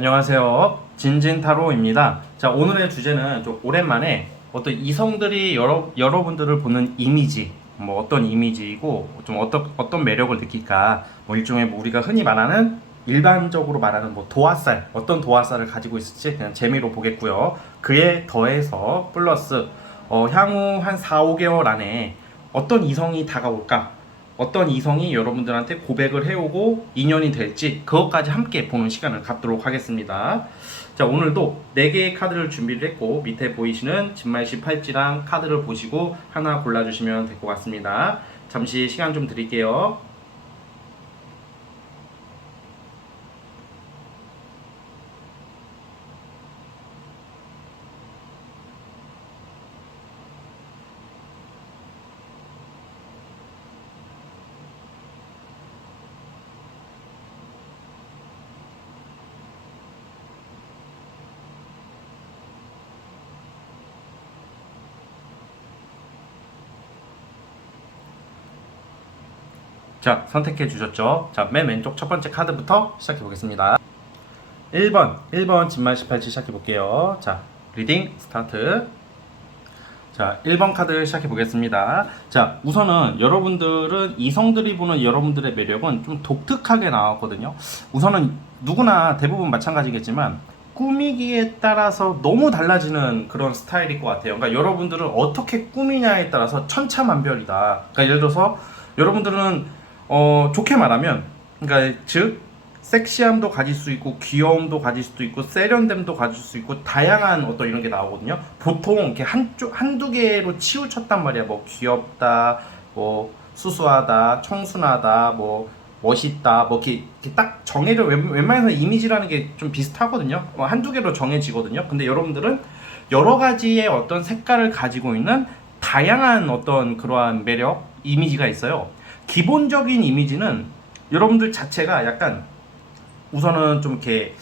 안녕하세요. 진진타로입니다. 자, 오늘의 주제는 좀 오랜만에 어떤 이성들이 여러분들을 보는 이미지, 뭐 어떤 이미지이고 좀 어떤 매력을 느낄까, 뭐 일종의 뭐 우리가 흔히 말하는 일반적으로 말하는 뭐 도화살, 어떤 도화살을 가지고 있을지 그냥 재미로 보겠고요. 그에 더해서 플러스 향후 한 4, 5개월 안에 어떤 이성이 다가올까? 어떤 이성이 여러분들한테 고백을 해오고 인연이 될지 그것까지 함께 보는 시간을 갖도록 하겠습니다. 자, 오늘도 4개의 카드를 준비를 했고 밑에 보이시는 진말시 팔찌랑 카드를 보시고 하나 골라주시면 될 것 같습니다. 잠시 시간 좀 드릴게요. 자, 선택해 주셨죠? 자, 맨 왼쪽 첫 번째 카드부터 시작해 보겠습니다. 1번 진말 18치 시작해 볼게요. 자, 리딩 스타트. 자, 1번 카드 시작해 보겠습니다. 자, 우선은 여러분들은 이성들이 보는 여러분들의 매력은 좀 독특하게 나왔거든요. 우선은 누구나 대부분 마찬가지겠지만 꾸미기에 따라서 너무 달라지는 그런 스타일일 것 같아요. 그러니까 여러분들은 어떻게 꾸미냐에 따라서 천차만별이다. 그러니까 예를 들어서 여러분들은 좋게 말하면, 그러니까 즉 섹시함도 가질 수 있고 귀여움도 가질 수도 있고 세련됨도 가질 수 있고 다양한 어떤 이런 게 나오거든요. 보통 이렇게 한두 개로 치우쳤단 말이야. 뭐 귀엽다, 뭐 수수하다, 청순하다, 뭐 멋있다, 뭐 이렇게 딱 정해져. 웬만해서 이미지라는 게 좀 비슷하거든요. 뭐 한두 개로 정해지거든요. 근데 여러분들은 여러 가지의 어떤 색깔을 가지고 있는 다양한 어떤 그러한 매력, 이미지가 있어요. 기본적인 이미지는 여러분들 자체가 약간 우선은 좀 이렇게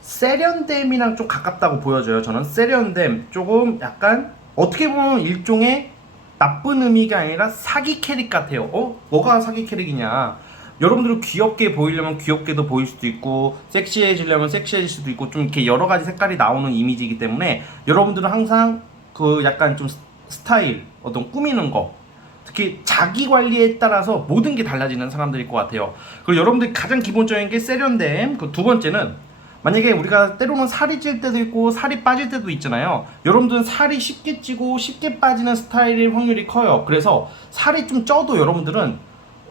세련됨이랑 좀 가깝다고 보여져요. 저는 세련됨, 조금 약간 어떻게 보면 일종의 나쁜 의미가 아니라 사기 캐릭 같아요. 뭐가 사기 캐릭이냐? 여러분들은 귀엽게 보이려면 귀엽게도 보일 수도 있고 섹시해지려면 섹시해질 수도 있고 좀 이렇게 여러 가지 색깔이 나오는 이미지이기 때문에 여러분들은 항상 그 약간 좀 스타일, 어떤 꾸미는 거, 특히 자기 관리에 따라서 모든 게 달라지는 사람들일 것 같아요. 그리고 여러분들 가장 기본적인 게 세련됨. 그 두 번째는 만약에 우리가 때로는 살이 찔 때도 있고 살이 빠질 때도 있잖아요. 여러분들은 살이 쉽게 찌고 쉽게 빠지는 스타일일 확률이 커요. 그래서 살이 좀 쪄도 여러분들은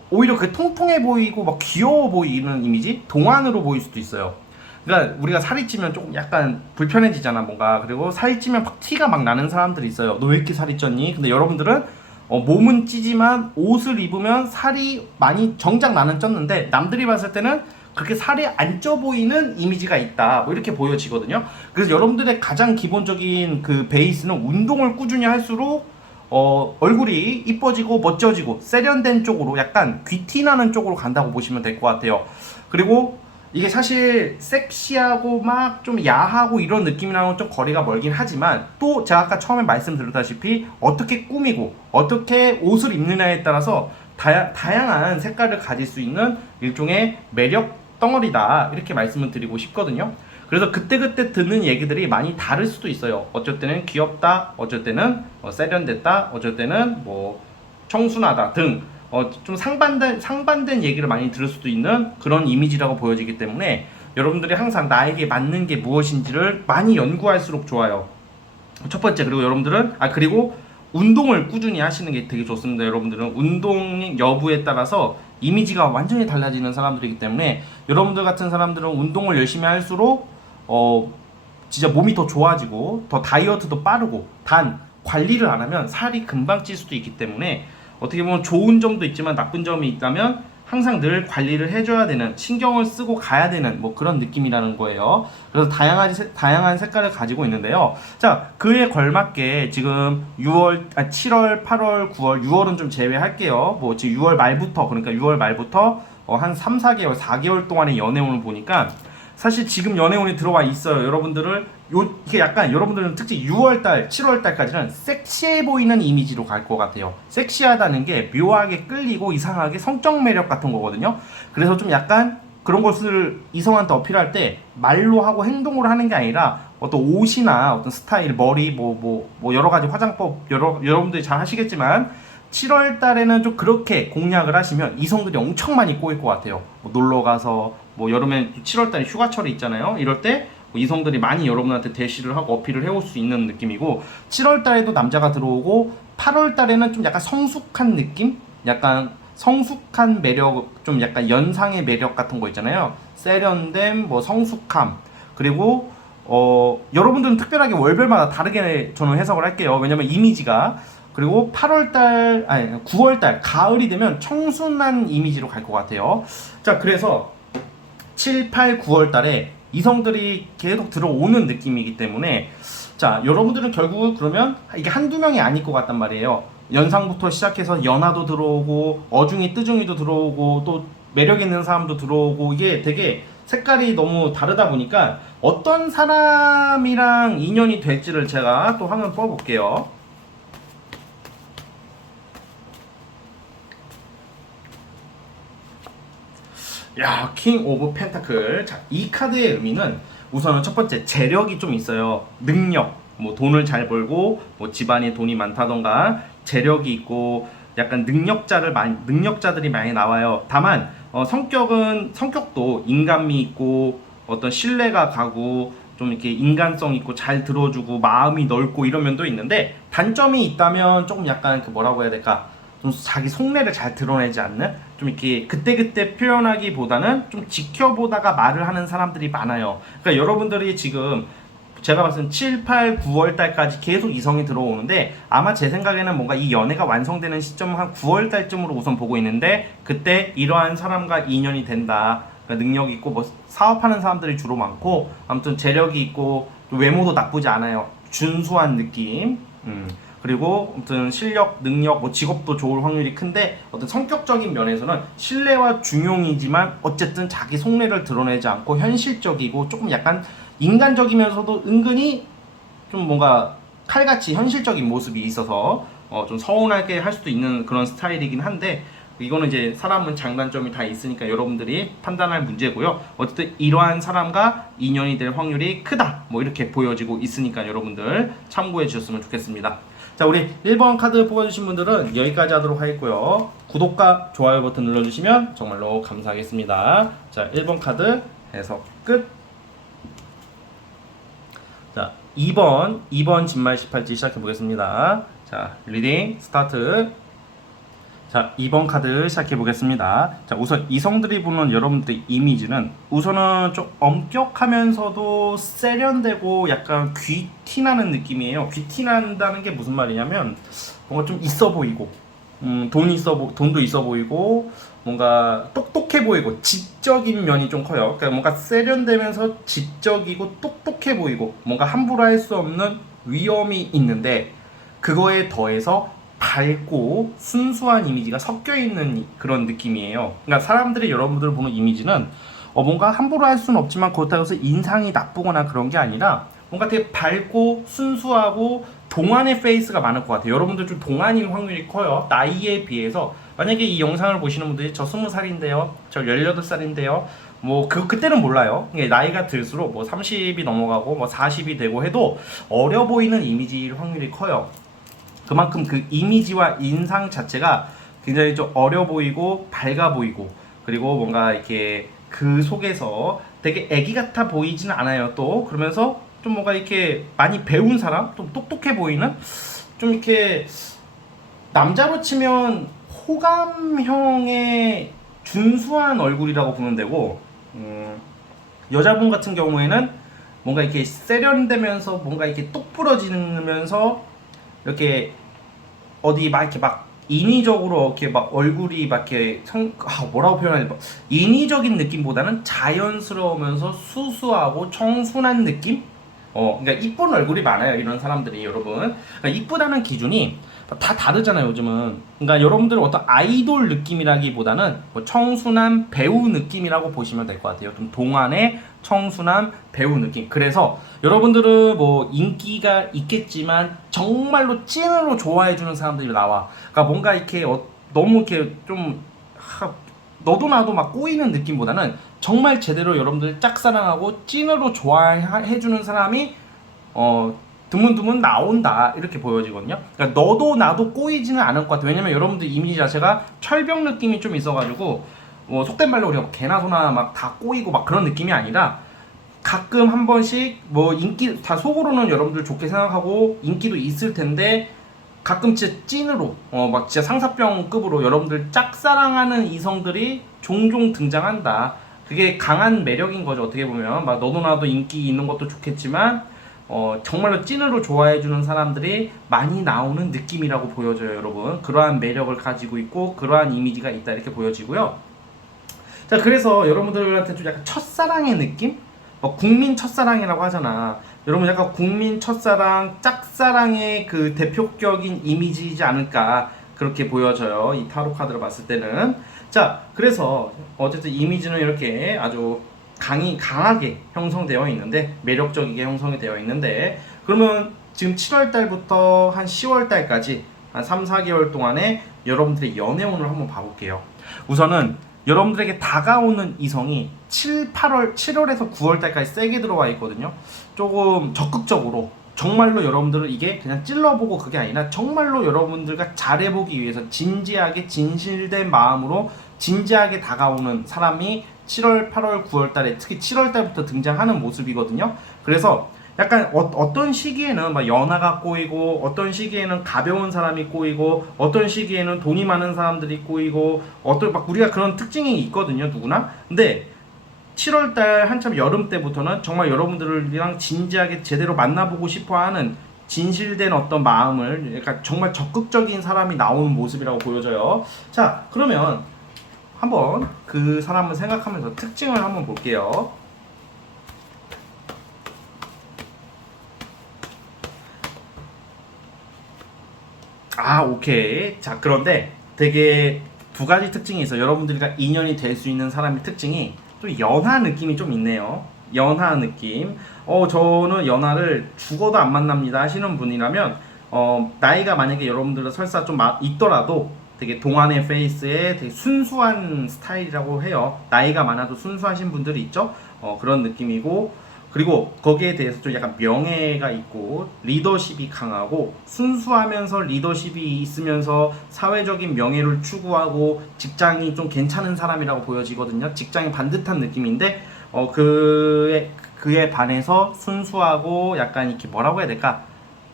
오히려 그게 통통해 보이고 막 귀여워 보이는 이미지, 동안으로 보일 수도 있어요. 그러니까 우리가 살이 찌면 조금 약간 불편해지잖아 뭔가. 그리고 살이 찌면 막 티가 막 나는 사람들이 있어요. 너 왜 이렇게 살이 쪘니? 근데 여러분들은 몸은 찌지만 옷을 입으면 살이 많이 정작 나는 쪘는데 남들이 봤을 때는 그렇게 살이 안 쪄 보이는 이미지가 있다, 뭐 이렇게 보여지거든요. 그래서 여러분들의 가장 기본적인 그 베이스는 운동을 꾸준히 할수록 얼굴이 이뻐지고 멋져지고 세련된 쪽으로 약간 귀티나는 쪽으로 간다고 보시면 될 것 같아요. 그리고 이게 사실 섹시하고 막 좀 야하고 이런 느낌이랑은 좀 거리가 멀긴 하지만 또 제가 아까 처음에 말씀드렸다시피 어떻게 꾸미고 어떻게 옷을 입느냐에 따라서 다양한 색깔을 가질 수 있는 일종의 매력 덩어리다, 이렇게 말씀을 드리고 싶거든요. 그래서 그때그때 듣는 얘기들이 많이 다를 수도 있어요. 어쩔 때는 귀엽다, 어쩔 때는 세련됐다, 어쩔 때는 뭐 청순하다 등 좀 상반된 얘기를 많이 들을 수도 있는 그런 이미지라고 보여지기 때문에 여러분들이 항상 나에게 맞는 게 무엇인지를 많이 연구할수록 좋아요. 첫 번째. 그리고 여러분들은 그리고 운동을 꾸준히 하시는 게 되게 좋습니다. 여러분들은 운동 여부에 따라서 이미지가 완전히 달라지는 사람들이기 때문에 여러분들 같은 사람들은 운동을 열심히 할수록 진짜 몸이 더 좋아지고 더 다이어트도 빠르고, 단 관리를 안 하면 살이 금방 찔 수도 있기 때문에 어떻게 보면 좋은 점도 있지만 나쁜 점이 있다면 항상 늘 관리를 해줘야 되는, 신경을 쓰고 가야 되는 뭐 그런 느낌이라는 거예요. 그래서 다양한 색깔을 가지고 있는데요. 자, 그에 걸맞게 지금 7월, 8월, 9월, 6월은 좀 제외할게요. 뭐 지금 6월 말부터, 그러니까 6월 말부터 한 3, 4개월, 4개월 동안의 연애운을 보니까 사실 지금 연애운이 들어와 있어요. 이게 약간 여러분들은 특히 6월달, 7월달까지는 섹시해 보이는 이미지로 갈 것 같아요. 섹시하다는 게 묘하게 끌리고 이상하게 성적 매력 같은 거거든요. 그래서 좀 약간 그런 것을 이성한테 어필할 때 말로 하고 행동으로 하는 게 아니라 어떤 옷이나 어떤 스타일, 머리, 뭐 여러 가지 화장법 여러분들이 잘 하시겠지만 7월 달에는 좀 그렇게 공략을 하시면 이성들이 엄청 많이 꼬일 것 같아요. 뭐 놀러 가서 뭐 여름에 7월 달에 휴가철이 있잖아요. 이럴 때 이성들이 많이 여러분한테 대시를 하고 어필을 해올 수 있는 느낌이고 7월 달에도 남자가 들어오고 8월 달에는 좀 약간 성숙한 느낌? 약간 성숙한 매력, 좀 약간 연상의 매력 같은 거 있잖아요. 세련됨, 뭐 성숙함. 그리고 여러분들은 특별하게 월별마다 다르게 저는 해석을 할게요. 왜냐면 이미지가 그리고 8월달 아니 9월달 가을이 되면 청순한 이미지로 갈 것 같아요. 자, 그래서 7, 8, 9월달에 이성들이 계속 들어오는 느낌이기 때문에 자, 여러분들은 결국 그러면 이게 한두 명이 아닐 것 같단 말이에요. 연상부터 시작해서 연하도 들어오고 어중이 뜨중이도 들어오고 또 매력 있는 사람도 들어오고 이게 되게 색깔이 너무 다르다 보니까 어떤 사람이랑 인연이 될지를 제가 또 한번 뽑아볼게요. 야, 킹 오브 펜타클. 자, 이 카드의 의미는 우선은 첫 번째 재력이 좀 있어요. 능력, 뭐 돈을 잘 벌고 뭐 집안에 돈이 많다던가 재력이 있고 약간 능력자들이 많이 나와요. 다만 성격도 인간미 있고 어떤 신뢰가 가고 좀 이렇게 인간성 있고 잘 들어주고 마음이 넓고 이런 면도 있는데 단점이 있다면 조금 약간 그 뭐라고 해야 될까? 좀 자기 속내를 잘 드러내지 않는 좀 이렇게 그때그때 표현하기보다는 좀 지켜보다가 말을 하는 사람들이 많아요. 그러니까 여러분들이 지금 제가 봤을 땐 7, 8, 9월 달까지 계속 이성이 들어오는데 아마 제 생각에는 뭔가 이 연애가 완성되는 시점은 한 9월 달쯤으로 우선 보고 있는데 그때 이러한 사람과 인연이 된다. 그러니까 능력이 있고 뭐 사업하는 사람들이 주로 많고 아무튼 재력이 있고 외모도 나쁘지 않아요. 준수한 느낌. 그리고 아무튼 실력, 능력, 뭐 직업도 좋을 확률이 큰데 어떤 성격적인 면에서는 신뢰와 중용이지만 어쨌든 자기 속내를 드러내지 않고 현실적이고 조금 약간 인간적이면서도 은근히 좀 뭔가 칼같이 현실적인 모습이 있어서 좀 서운하게 할 수도 있는 그런 스타일이긴 한데 이거는 이제 사람은 장단점이 다 있으니까 여러분들이 판단할 문제고요. 어쨌든 이러한 사람과 인연이 될 확률이 크다. 뭐 이렇게 보여지고 있으니까 여러분들 참고해 주셨으면 좋겠습니다. 자, 우리 1번 카드 뽑아주신 분들은 여기까지 하도록 하겠고요. 구독과 좋아요 버튼 눌러주시면 정말로 감사하겠습니다. 자, 1번 카드 해석 끝. 자, 2번 진말 18지 시작해 보겠습니다. 자, 리딩 스타트. 자, 2번 카드 시작해 보겠습니다. 자, 우선 이성들이 보는 여러분들의 이미지는 우선은 좀 엄격하면서도 세련되고 약간 귀티나는 느낌이에요. 귀티난다는 게 무슨 말이냐면 뭔가 좀 있어 보이고 돈도 있어 보이고 뭔가 똑똑해 보이고 지적인 면이 좀 커요. 그러니까 뭔가 세련되면서 지적이고 똑똑해 보이고 뭔가 함부로 할 수 없는 위험이 있는데 그거에 더해서 밝고 순수한 이미지가 섞여 있는 그런 느낌이에요. 그러니까 사람들이 여러분들 보는 이미지는 뭔가 함부로 할 수는 없지만 그렇다고 해서 인상이 나쁘거나 그런 게 아니라 뭔가 되게 밝고 순수하고 동안의 페이스가 많을 것 같아요. 여러분들 좀 동안일 확률이 커요. 나이에 비해서 만약에 이 영상을 보시는 분들이 저 20살인데요, 저 18살인데요, 뭐 그때는 몰라요. 나이가 들수록 뭐 30이 넘어가고 뭐 40이 되고 해도 어려 보이는 이미지일 확률이 커요. 그만큼 그 이미지와 인상 자체가 굉장히 좀 어려 보이고 밝아 보이고 그리고 뭔가 이렇게 그 속에서 되게 애기 같아 보이지는 않아요. 또 그러면서 좀 뭔가 이렇게 많이 배운 사람, 좀 똑똑해 보이는 좀 이렇게 남자로 치면 호감형의 준수한 얼굴이라고 보면 되고 여자분 같은 경우에는 뭔가 이렇게 세련되면서 뭔가 이렇게 똑 부러지면서 이렇게 어디 막 이렇게 막 인위적으로 이렇게 막 얼굴이 막 이렇게 뭐라고 표현하지? 인위적인 느낌보다는 자연스러우면서 수수하고 청순한 느낌? 그러니까 이쁜 얼굴이 많아요, 이런 사람들이 여러분. 그러니까 이쁘다는 기준이 다 다르잖아요, 요즘은. 그러니까 여러분들 어떤 아이돌 느낌이라기보다는 뭐 청순한 배우 느낌이라고 보시면 될 것 같아요. 좀 동안의 청순한 배우 느낌. 그래서 여러분들은 뭐 인기가 있겠지만 정말로 찐으로 좋아해주는 사람들이 나와. 그러니까 뭔가 이렇게 너무 이렇게 좀 너도 나도 막 꼬이는 느낌보다는 정말 제대로 여러분들 짝사랑하고 찐으로 좋아해주는 사람이 드문드문 나온다 이렇게 보여지거든요. 그러니까 너도 나도 꼬이지는 않을 것 같아요. 왜냐면 여러분들 이미지 자체가 철벽 느낌이 좀 있어가지고 속된 말로 우리가 개나 소나 막 다 꼬이고 막 그런 느낌이 아니라 가끔 한 번씩 인기 다 속으로는 여러분들 좋게 생각하고 인기도 있을 텐데 가끔 진짜 찐으로 막 진짜 상사병급으로 여러분들 짝사랑하는 이성들이 종종 등장한다. 그게 강한 매력인 거죠. 어떻게 보면 막 너도 나도 인기 있는 것도 좋겠지만 정말로 찐으로 좋아해주는 사람들이 많이 나오는 느낌이라고 보여져요, 여러분. 그러한 매력을 가지고 있고 그러한 이미지가 있다 이렇게 보여지고요. 자, 그래서 여러분들한테 좀 약간 첫사랑의 느낌? 국민 첫사랑이라고 하잖아. 여러분 약간 국민 첫사랑, 짝사랑의 그 대표격인 이미지이지 않을까 그렇게 보여져요. 이 타로 카드를 봤을 때는. 자, 그래서 어쨌든 이미지는 이렇게 아주 강하게 형성되어 있는데, 매력적이게 형성이 되어 있는데, 그러면 지금 7월 달부터 한 10월 달까지 한 3, 4개월 동안에 여러분들의 연애운을 한번 봐볼게요. 우선은 여러분들에게 다가오는 이성이 7월에서 9월 달까지 세게 들어와 있거든요. 조금 적극적으로 정말로 여러분들은 이게 그냥 찔러보고 그게 아니라 정말로 여러분들과 잘해보기 위해서 진지하게 진실된 마음으로 진지하게 다가오는 사람이 7월, 8월, 9월 달에 특히 7월 달부터 등장하는 모습이거든요. 그래서 약간 어떤 시기에는 막 연하가 꼬이고 어떤 시기에는 가벼운 사람이 꼬이고 어떤 시기에는 돈이 많은 사람들이 꼬이고 어떤 막 우리가 그런 특징이 있거든요, 누구나. 근데 7월달 한참 여름 때부터는 정말 여러분들이랑 진지하게 제대로 만나보고 싶어하는 진실된 어떤 마음을, 그러니까 정말 적극적인 사람이 나오는 모습이라고 보여져요. 자, 그러면 한번 그 사람을 생각하면서 특징을 한번 볼게요. 오케이. 자, 그런데 되게 두 가지 특징이 있어요. 여러분들과 인연이 될 수 있는 사람의 특징이 좀 연하 느낌이 좀 있네요. 연하 느낌. 저는 연하를 죽어도 안 만납니다 하시는 분이라면 나이가 만약에 여러분들은 설사 좀 있더라도 되게 동안의 페이스에 되게 순수한 스타일이라고 해요. 나이가 많아도 순수하신 분들이 있죠. 그런 느낌이고, 그리고 거기에 대해서 좀 약간 명예가 있고 리더십이 강하고 순수하면서 리더십이 있으면서 사회적인 명예를 추구하고 직장이 좀 괜찮은 사람이라고 보여지거든요. 직장이 반듯한 느낌인데 그에 반해서 순수하고 약간 이렇게 뭐라고 해야 될까?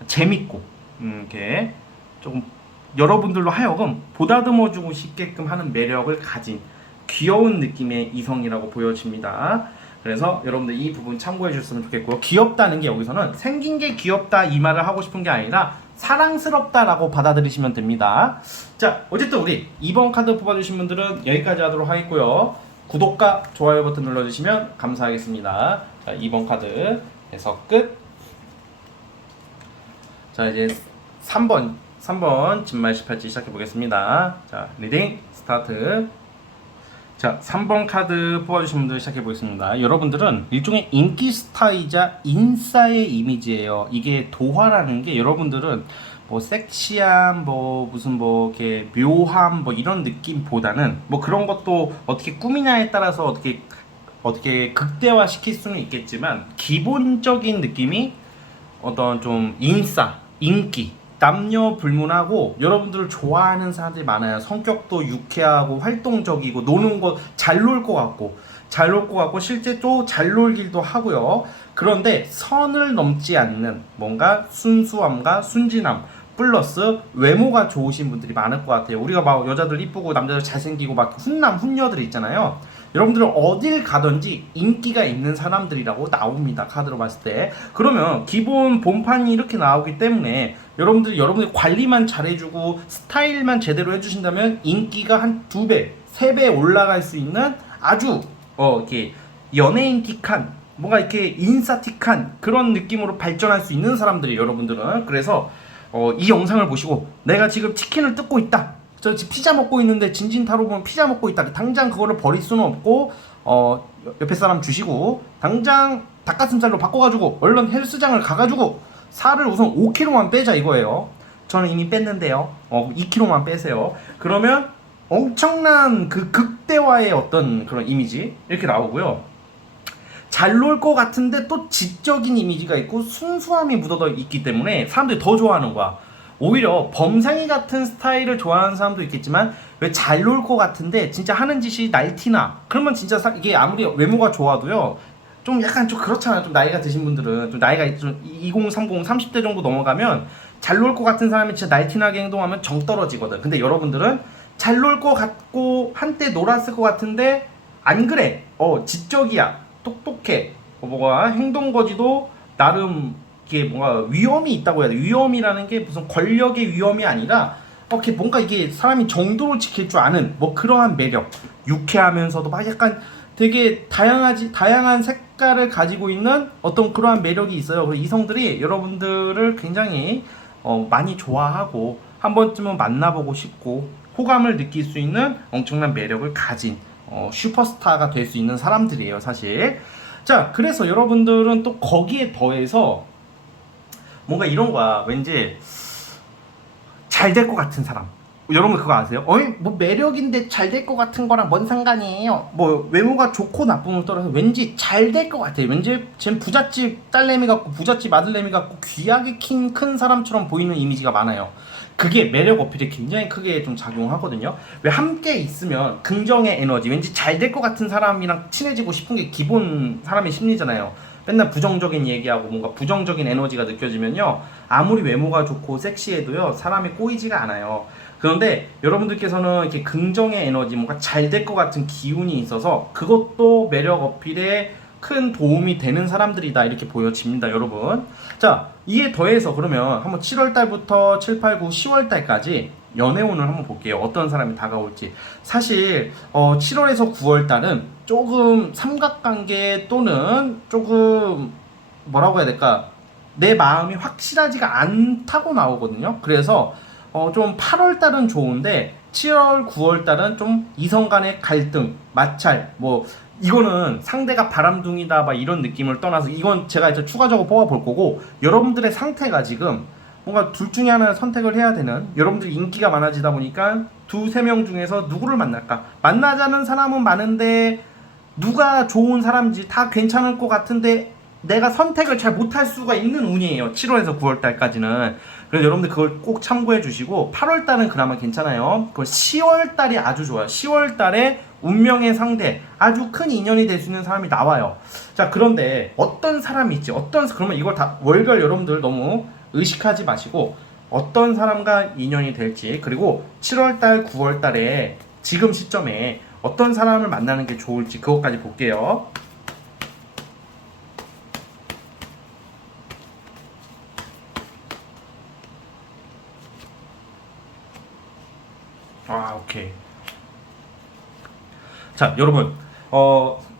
재밌고 이렇게 조금 여러분들로 하여금 보다듬어주고 싶게끔 하는 매력을 가진 귀여운 느낌의 이성이라고 보여집니다. 그래서 여러분들 이 부분 참고해 주셨으면 좋겠고요. 귀엽다는 게 여기서는 생긴 게 귀엽다 이 말을 하고 싶은 게 아니라 사랑스럽다라고 받아들이시면 됩니다. 자, 어쨌든 우리 2번 카드 뽑아주신 분들은 여기까지 하도록 하겠고요. 구독과 좋아요 버튼 눌러주시면 감사하겠습니다. 자, 2번 카드 해석 끝. 자, 이제 3번 진말 18지 시작해 보겠습니다. 자, 리딩 스타트. 자, 3번 카드 뽑아주신 분들 시작해 보겠습니다. 여러분들은 일종의 인기 스타이자 인싸의 이미지예요. 이게 도화라는 게 여러분들은 뭐 섹시함, 무슨 이렇게 묘함, 이런 느낌보다는 그런 것도 어떻게 꾸미냐에 따라서 어떻게 극대화 시킬 수는 있겠지만 기본적인 느낌이 어떤 좀 인싸, 인기, 남녀 불문하고 여러분들을 좋아하는 사람들이 많아요. 성격도 유쾌하고 활동적이고 노는 거 잘 놀 것 같고 실제 또 잘 놀기도 하고요. 그런데 선을 넘지 않는 뭔가 순수함과 순진함 플러스 외모가 좋으신 분들이 많을 것 같아요. 우리가 막 여자들 이쁘고 남자들 잘생기고 막 훈남훈녀들 있잖아요. 여러분들은 어딜 가든지 인기가 있는 사람들이라고 나옵니다. 카드로 봤을 때. 그러면 기본 본판이 이렇게 나오기 때문에 여러분들이 관리만 잘해주고 스타일만 제대로 해주신다면 인기가 한 2배, 3배 올라갈 수 있는 아주 이렇게 연예인틱한 뭔가 이렇게 인싸틱한 그런 느낌으로 발전할 수 있는 사람들이 여러분들은. 그래서 이 영상을 보시고 내가 지금 치킨을 뜯고 있다, 저 지금 피자 먹고 있는데 진진타로 보면 피자 먹고 있다, 당장 그거를 버릴 수는 없고 옆에 사람 주시고 당장 닭가슴살로 바꿔가지고 얼른 헬스장을 가가지고 살을 우선 5kg만 빼자 이거예요. 저는 이미 뺐는데요. 2kg만 빼세요. 그러면 엄청난 그 극대화의 어떤 그런 이미지 이렇게 나오고요. 잘 놀 것 같은데 또 지적인 이미지가 있고 순수함이 묻어져 있기 때문에 사람들이 더 좋아하는 거야. 오히려 범상이 같은 스타일을 좋아하는 사람도 있겠지만 왜 잘 놀 것 같은데 진짜 하는 짓이 날티나 그러면 진짜 이게 아무리 외모가 좋아도요 좀 약간 좀 그렇잖아. 좀 나이가 드신 분들은 좀 나이가 좀 20, 30, 30대 정도 넘어가면 잘 놀 것 같은 사람이 진짜 날티나게 행동하면 정 떨어지거든. 근데 여러분들은 잘 놀 것 같고 한때 놀았을 것 같은데 안 그래. 지적이야. 똑똑해. 뭐가 행동거지도 나름 이게 뭔가 위험이 있다고 해야 돼. 위험이라는 게 무슨 권력의 위험이 아니라 이렇게 뭔가 이게 사람이 정도를 지킬 줄 아는 뭐 그러한 매력. 유쾌하면서도 막 약간 되게 다양한 색깔을 가지고 있는 어떤 그러한 매력이 있어요. 그래서 이성들이 여러분들을 굉장히 많이 좋아하고 한 번쯤은 만나보고 싶고 호감을 느낄 수 있는 엄청난 매력을 가진 슈퍼스타가 될 수 있는 사람들이에요, 사실. 자, 그래서 여러분들은 또 거기에 더해서 뭔가 이런 거야. 왠지 잘 될 것 같은 사람. 여러분 그거 아세요? 뭐 매력인데 잘 될 것 같은 거랑 뭔 상관이에요? 뭐 외모가 좋고 나쁨을 떠나서 왠지 잘 될 것 같아요. 왠지 쟨 부잣집 딸내미 같고 부잣집 아들내미 같고 귀하게 큰 사람처럼 보이는 이미지가 많아요. 그게 매력 어필에 굉장히 크게 좀 작용하거든요. 왜 함께 있으면 긍정의 에너지, 왠지 잘 될 것 같은 사람이랑 친해지고 싶은 게 기본 사람의 심리잖아요. 맨날 부정적인 얘기하고 뭔가 부정적인 에너지가 느껴지면요, 아무리 외모가 좋고 섹시해도요 사람이 꼬이지가 않아요. 그런데 여러분들께서는 이렇게 긍정의 에너지, 뭔가 잘 될 것 같은 기운이 있어서 그것도 매력 어필에 큰 도움이 되는 사람들이다, 이렇게 보여집니다, 여러분. 자, 이에 더해서 그러면 한번 7월달부터 7, 8, 9, 10월달까지 연애운을 한번 볼게요. 어떤 사람이 다가올지. 사실 7월에서 9월달은 조금 삼각관계 또는 조금 뭐라고 해야 될까, 내 마음이 확실하지가 않다고 나오거든요. 그래서 좀 8월달은 좋은데 7월, 9월달은 좀 이성 간의 갈등, 마찰, 뭐 이거는 상대가 바람둥이다 막 이런 느낌을 떠나서 이건 제가 이제 추가적으로 뽑아볼 거고, 여러분들의 상태가 지금 뭔가 둘 중에 하나를 선택을 해야 되는, 여러분들이 인기가 많아지다 보니까 두세 명 중에서 누구를 만날까, 만나자는 사람은 많은데 누가 좋은 사람인지 다 괜찮을 것 같은데 내가 선택을 잘 못할 수가 있는 운이에요, 7월에서 9월달까지는. 그래서 여러분들 그걸 꼭 참고해 주시고, 8월달은 그나마 괜찮아요. 그걸 10월달이 아주 좋아요. 10월달에 운명의 상대, 아주 큰 인연이 될 수 있는 사람이 나와요. 자, 그런데 어떤 사람이 있지, 그러면 이걸 다 월별 여러분들 너무 의식하지 마시고 어떤 사람과 인연이 될지, 그리고 7월달, 9월달에 지금 시점에 어떤 사람을 만나는 게 좋을지 그것까지 볼게요. 오케이. 자, 여러분,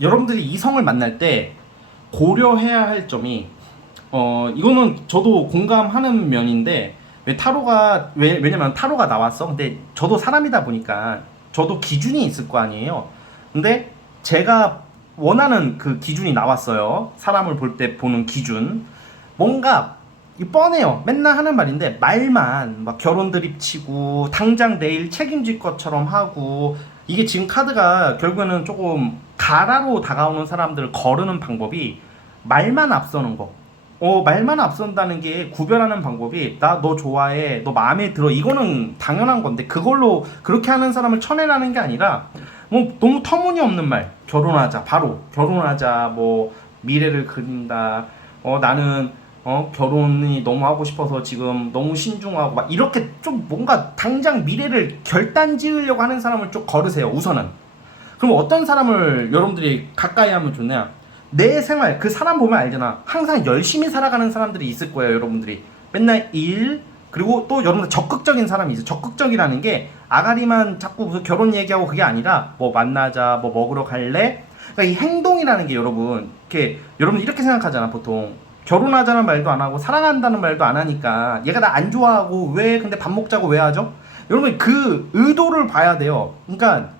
여러분들이 이성을 만날 때 고려해야 할 점이, 이거는 저도 공감하는 면인데, 왜냐면 타로가 나왔어. 근데 저도 사람이다 보니까 저도 기준이 있을 거 아니에요. 근데 제가 원하는 그 기준이 나왔어요. 사람을 볼 때 보는 기준. 뭔가 뻔해요. 맨날 하는 말인데 말만 막 결혼 드립치고 당장 내일 책임질 것처럼 하고, 이게 지금 카드가 결국에는 조금 가라로 다가오는 사람들을 거르는 방법이 말만 앞서는 거. 말만 앞선다는 게 구별하는 방법이 나 너 좋아해, 너 마음에 들어, 이거는 당연한 건데 그걸로 그렇게 하는 사람을 쳐내라는 게 아니라 뭐 너무 터무니없는 말, 결혼하자, 바로 결혼하자, 뭐 미래를 그린다, 나는 결혼이 너무 하고 싶어서 지금 너무 신중하고 막 이렇게 좀 뭔가 당장 미래를 결단 지으려고 하는 사람을 좀 거르세요, 우선은. 그럼 어떤 사람을 여러분들이 가까이 하면 좋냐? 내 생활, 그 사람 보면 알잖아. 항상 열심히 살아가는 사람들이 있을 거예요, 여러분들이. 맨날 일, 그리고 또 여러분들 적극적인 사람이 있어요. 적극적이라는 게 아가리만 자꾸 무슨 결혼 얘기하고 그게 아니라 뭐 만나자, 뭐 먹으러 갈래? 그러니까 이 행동이라는 게 여러분, 여러분 이렇게 생각하잖아, 보통. 결혼하자는 말도 안 하고 사랑한다는 말도 안 하니까 얘가 나 안 좋아하고 왜 근데 밥 먹자고 왜 하죠? 여러분 그 의도를 봐야 돼요. 그러니까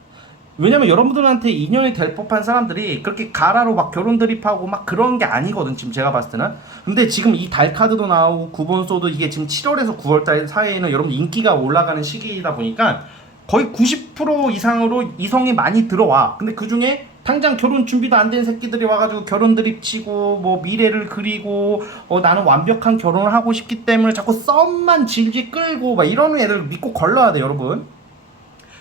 왜냐면 여러분들한테 인연이 될 법한 사람들이 그렇게 가라로 막 결혼 드립하고 막 그런 게 아니거든, 지금 제가 봤을 때는. 근데 지금 이 달 카드도 나오고 9번 쏘도 이게 지금 7월에서 9월달 사이에는 여러분 인기가 올라가는 시기이다 보니까 거의 90% 이상으로 이성이 많이 들어와. 근데 그 중에 당장 결혼 준비도 안 된 새끼들이 와가지고 결혼 드립치고 뭐 미래를 그리고 나는 완벽한 결혼을 하고 싶기 때문에 자꾸 썸만 질질 끌고 막 이러는 애들 믿고 걸러야 돼 여러분.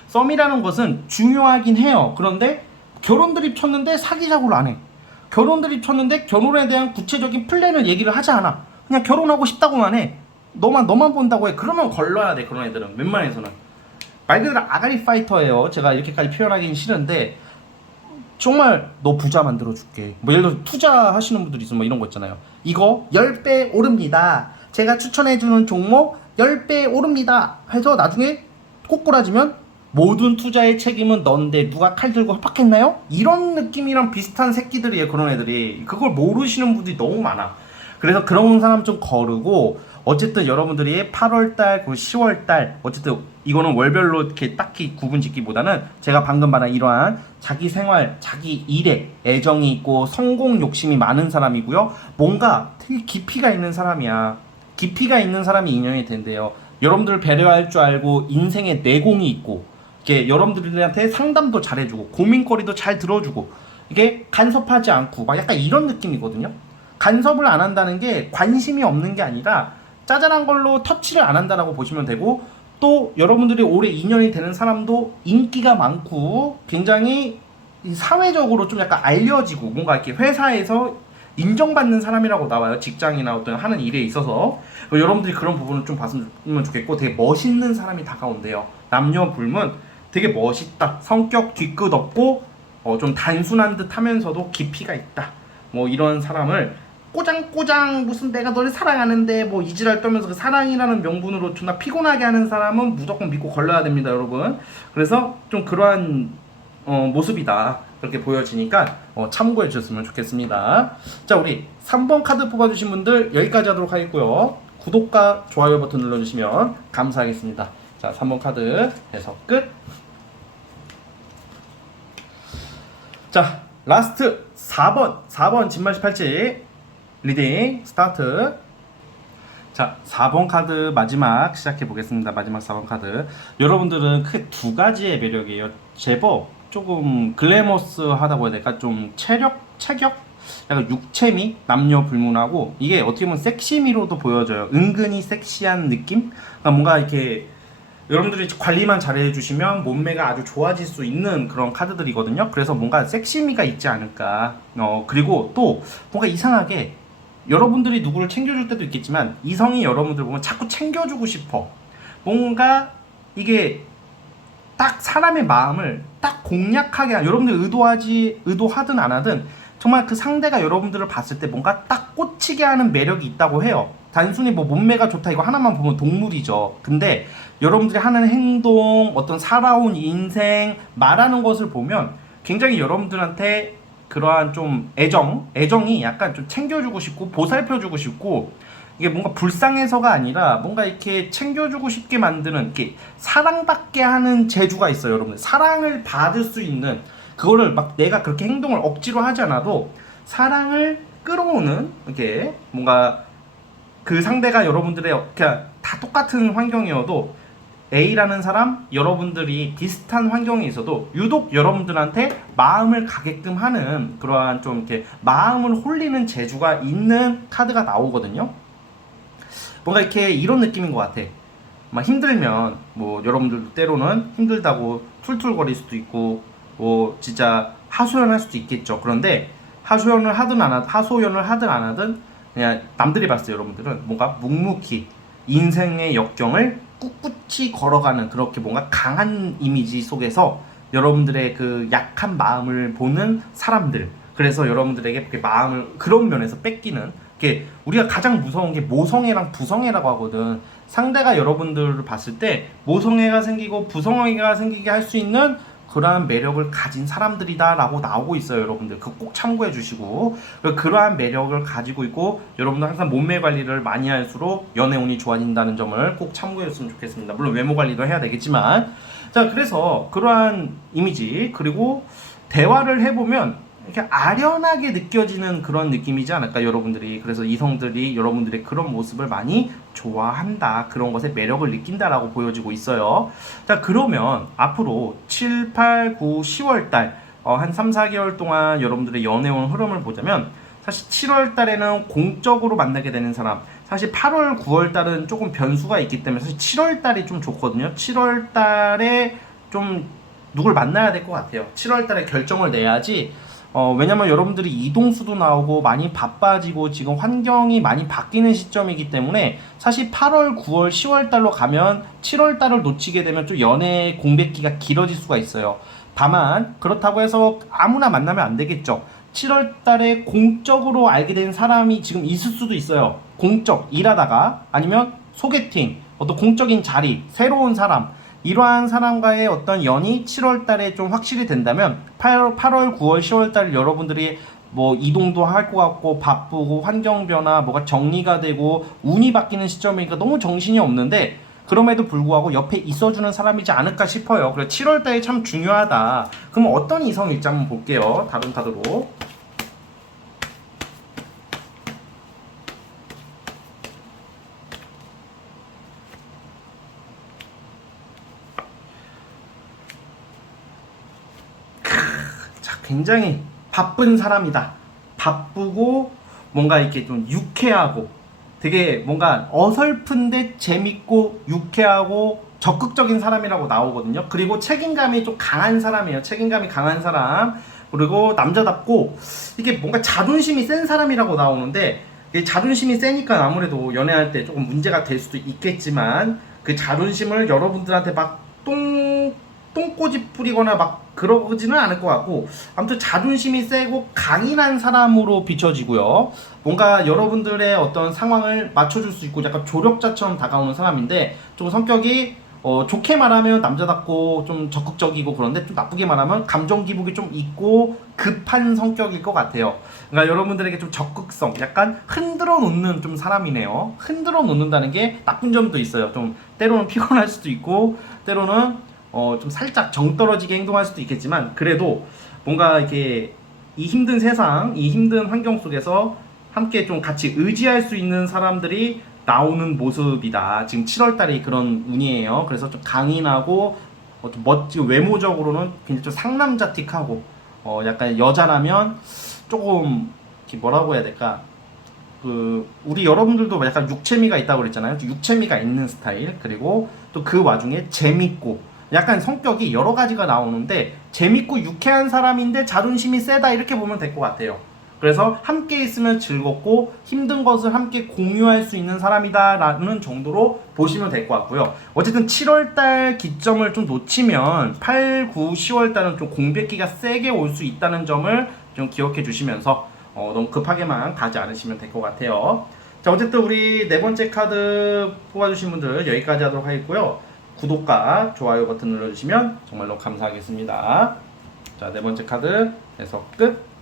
썸이라는 것은 중요하긴 해요. 그런데 결혼 드립 쳤는데 사귀자고를 안 해. 결혼 드립 쳤는데 결혼에 대한 구체적인 플랜을 얘기를 하지 않아. 그냥 결혼하고 싶다고만 해. 너만 본다고 해. 그러면 걸러야 돼 그런 애들은 웬만해서는. 말 그대로 아가리 파이터예요. 제가 이렇게까지 표현하기는 싫은데 정말 너 부자 만들어줄게. 뭐 예를 들어 투자하시는 분들이 있으면 뭐 이런 거 있잖아요. 이거 10배 오릅니다. 제가 추천해주는 종목 10배 오릅니다. 해서 나중에 꼬꾸라지면 모든 투자의 책임은 넌데 누가 칼 들고 협박했나요? 이런 느낌이랑 비슷한 새끼들이에요. 그런 애들이. 그걸 모르시는 분들이 너무 많아. 그래서 그런 사람 좀 거르고 어쨌든 여러분들이 8월달, 10월달 어쨌든 이거는 월별로 이렇게 딱히 구분짓기보다는 제가 방금 말한 이러한 자기 생활, 자기 일에 애정이 있고 성공 욕심이 많은 사람이고요. 뭔가 되게 깊이가 있는 사람이야. 깊이가 있는 사람이 인연이 된대요. 여러분들을 배려할 줄 알고 인생에 내공이 있고 이게 여러분들한테 상담도 잘해주고 고민거리도 잘 들어주고 이게 간섭하지 않고 막 약간 이런 느낌이거든요. 간섭을 안 한다는 게 관심이 없는 게 아니라 짜잘한 걸로 터치를 안 한다라고 보시면 되고 또 여러분들이 올해 인연이 되는 사람도 인기가 많고 굉장히 사회적으로 좀 약간 알려지고 뭔가 이렇게 회사에서 인정받는 사람이라고 나와요. 직장이나 어떤 하는 일에 있어서 여러분들이 그런 부분을 좀 봤으면 좋겠고 되게 멋있는 사람이 다가온대요. 남녀 불문 되게 멋있다. 성격 뒤끝 없고 좀 단순한 듯 하면서도 깊이가 있다. 뭐 이런 사람을 꼬장꼬장 무슨 내가 너를 사랑하는데 뭐 이지랄 떨면서 그 사랑이라는 명분으로 존나 피곤하게 하는 사람은 무조건 믿고 걸러야 됩니다 여러분. 그래서 좀 그러한 모습이다 그렇게 보여지니까 참고해 주셨으면 좋겠습니다. 자 우리 3번 카드 뽑아주신 분들 여기까지 하도록 하겠고요. 구독과 좋아요 버튼 눌러주시면 감사하겠습니다. 자 3번 카드 해석 끝. 자 라스트 4번 진말 18지 리딩 스타트. 자 4번 카드 마지막 시작해 보겠습니다. 마지막 4번 카드 여러분들은 크게 두 가지의 매력이에요. 제법 조금 글래머스하다고 해야 될까? 좀 체격? 약간 육체미? 남녀 불문하고 이게 어떻게 보면 섹시미로도 보여져요. 은근히 섹시한 느낌? 그러니까 뭔가 이렇게 여러분들이 관리만 잘해주시면 몸매가 아주 좋아질 수 있는 그런 카드들이거든요. 그래서 뭔가 섹시미가 있지 않을까. 그리고 또 뭔가 이상하게 여러분들이 누구를 챙겨줄 때도 있겠지만 이성이 여러분들 보면 자꾸 챙겨주고 싶어. 뭔가 이게 딱 사람의 마음을 딱 공략하게 여러분들 의도하든 안 하든 정말 그 상대가 여러분들을 봤을 때 뭔가 딱 꽂히게 하는 매력이 있다고 해요. 단순히 뭐 몸매가 좋다 이거 하나만 보면 동물이죠. 근데 여러분들이 하는 행동, 어떤 살아온 인생, 말하는 것을 보면 굉장히 여러분들한테 그러한 좀 애정이 약간 좀 챙겨주고 싶고 보살펴주고 싶고 이게 뭔가 불쌍해서가 아니라 뭔가 이렇게 챙겨주고 싶게 만드는 이렇게 사랑받게 하는 재주가 있어요. 여러분들 사랑을 받을 수 있는 그거를 막 내가 그렇게 행동을 억지로 하지 않아도 사랑을 끌어오는 이렇게 뭔가 그 상대가 여러분들의 그냥 다 똑같은 환경이어도 A라는 사람 여러분들이 비슷한 환경에 있어도 유독 여러분들한테 마음을 가게끔 하는 그러한 좀 이렇게 마음을 홀리는 재주가 있는 카드가 나오거든요. 뭔가 이렇게 이런 느낌인 것 같아. 막 힘들면 뭐 여러분들 때로는 힘들다고 툴툴거릴 수도 있고 뭐 진짜 하소연할 수도 있겠죠. 그런데 하소연을 하든 안 하든 그냥 남들이 봤을 때 여러분들은 뭔가 묵묵히 인생의 역경을 꿋꿋이 걸어가는 그렇게 뭔가 강한 이미지 속에서 여러분들의 그 약한 마음을 보는 사람들. 그래서 여러분들에게 이렇게 마음을 그런 면에서 뺏기는 게 우리가 가장 무서운 게 모성애랑 부성애라고 하거든. 상대가 여러분들을 봤을 때 모성애가 생기고 부성애가 생기게 할 수 있는 그러한 매력을 가진 사람들이다 라고 나오고 있어요. 여러분들 그거 꼭 참고해 주시고 그러한 매력을 가지고 있고 여러분들 항상 몸매 관리를 많이 할수록 연애운이 좋아진다는 점을 꼭 참고해 줬으면 좋겠습니다. 물론 외모 관리도 해야 되겠지만 자 그래서 그러한 이미지 그리고 대화를 해보면 이렇게 아련하게 느껴지는 그런 느낌이지 않을까 여러분들이. 그래서 이성들이 여러분들의 그런 모습을 많이 좋아한다, 그런 것에 매력을 느낀다라고 보여지고 있어요. 자, 그러면 앞으로 7, 8, 9, 10월달 한 3, 4개월 동안 여러분들의 연애운 흐름을 보자면, 사실 7월달에는 공적으로 만나게 되는 사람, 사실 8월, 9월달은 조금 변수가 있기 때문에 사실 7월달이 좀 좋거든요. 7월달에 좀 누굴 만나야 될 것 같아요. 7월달에 결정을 내야지. 왜냐면 여러분들이 이동수도 나오고 많이 바빠지고 지금 환경이 많이 바뀌는 시점이기 때문에, 사실 8월, 9월, 10월 달로 가면 7월 달을 놓치게 되면 좀 연애 공백기가 길어질 수가 있어요. 다만 그렇다고 해서 아무나 만나면 안 되겠죠. 7월 달에 공적으로 알게 된 사람이 지금 있을 수도 있어요. 공적 일하다가, 아니면 소개팅, 어떤 공적인 자리, 새로운 사람, 이러한 사람과의 어떤 연이 7월 달에 좀 확실히 된다면 8월, 9월, 10월 달 여러분들이 뭐 이동도 할 것 같고 바쁘고 환경 변화 뭐가 정리가 되고 운이 바뀌는 시점이니까 너무 정신이 없는데, 그럼에도 불구하고 옆에 있어주는 사람이지 않을까 싶어요. 그래서 7월 달이 참 중요하다. 그럼 어떤 이성일지 한번 볼게요. 다른 카드로. 굉장히 바쁜 사람이다. 바쁘고 뭔가 이렇게 좀 유쾌하고 되게 뭔가 어설픈데 재밌고 유쾌하고 적극적인 사람이라고 나오거든요. 그리고 책임감이 좀 강한 사람이에요. 책임감이 강한 사람. 그리고 남자답고 이게 뭔가 자존심이 센 사람이라고 나오는데, 자존심이 세니까 아무래도 연애할 때 조금 문제가 될 수도 있겠지만, 그 자존심을 여러분들한테 막 똥꼬집 뿌리거나 막 그러지는 않을 것 같고, 아무튼 자존심이 세고 강인한 사람으로 비춰지고요. 뭔가 여러분들의 어떤 상황을 맞춰줄 수 있고 약간 조력자처럼 다가오는 사람인데, 좀 성격이 좋게 말하면 남자답고 좀 적극적이고, 그런데 좀 나쁘게 말하면 감정 기복이 좀 있고 급한 성격일 것 같아요. 그러니까 여러분들에게 좀 적극성, 약간 흔들어 놓는 좀 사람이네요. 흔들어 놓는다는 게 나쁜 점도 있어요. 좀 때로는 피곤할 수도 있고, 때로는 좀 살짝 정 떨어지게 행동할 수도 있겠지만, 그래도 뭔가 이렇게 이 힘든 세상, 이 힘든 환경 속에서 함께 좀 같이 의지할 수 있는 사람들이 나오는 모습이다. 지금 7월달이 그런 운이에요. 그래서 좀 강인하고 좀 멋지고, 외모적으로는 굉장히 좀 상남자틱하고, 약간 여자라면 조금 뭐라고 해야 될까, 그 우리 여러분들도 약간 육체미가 있다고 그랬잖아요. 육체미가 있는 스타일. 그리고 또 그 와중에 재밌고, 약간 성격이 여러 가지가 나오는데 재밌고 유쾌한 사람인데 자존심이 세다, 이렇게 보면 될 것 같아요. 그래서 함께 있으면 즐겁고 힘든 것을 함께 공유할 수 있는 사람이다 라는 정도로 보시면 될 것 같고요. 어쨌든 7월달 기점을 좀 놓치면 8, 9, 10월달은 좀 공백기가 세게 올 수 있다는 점을 좀 기억해 주시면서 너무 급하게만 가지 않으시면 될 것 같아요. 자, 어쨌든 우리 네 번째 카드 뽑아주신 분들 여기까지 하도록 하겠고요. 구독과 좋아요 버튼 눌러주시면 정말로 감사하겠습니다. 자, 네 번째 카드 해서 끝.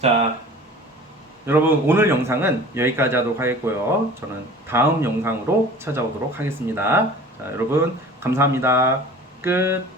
자, 여러분 오늘 영상은 여기까지 하도록 하겠고요. 저는 다음 영상으로 찾아오도록 하겠습니다. 자, 여러분 감사합니다. 끝.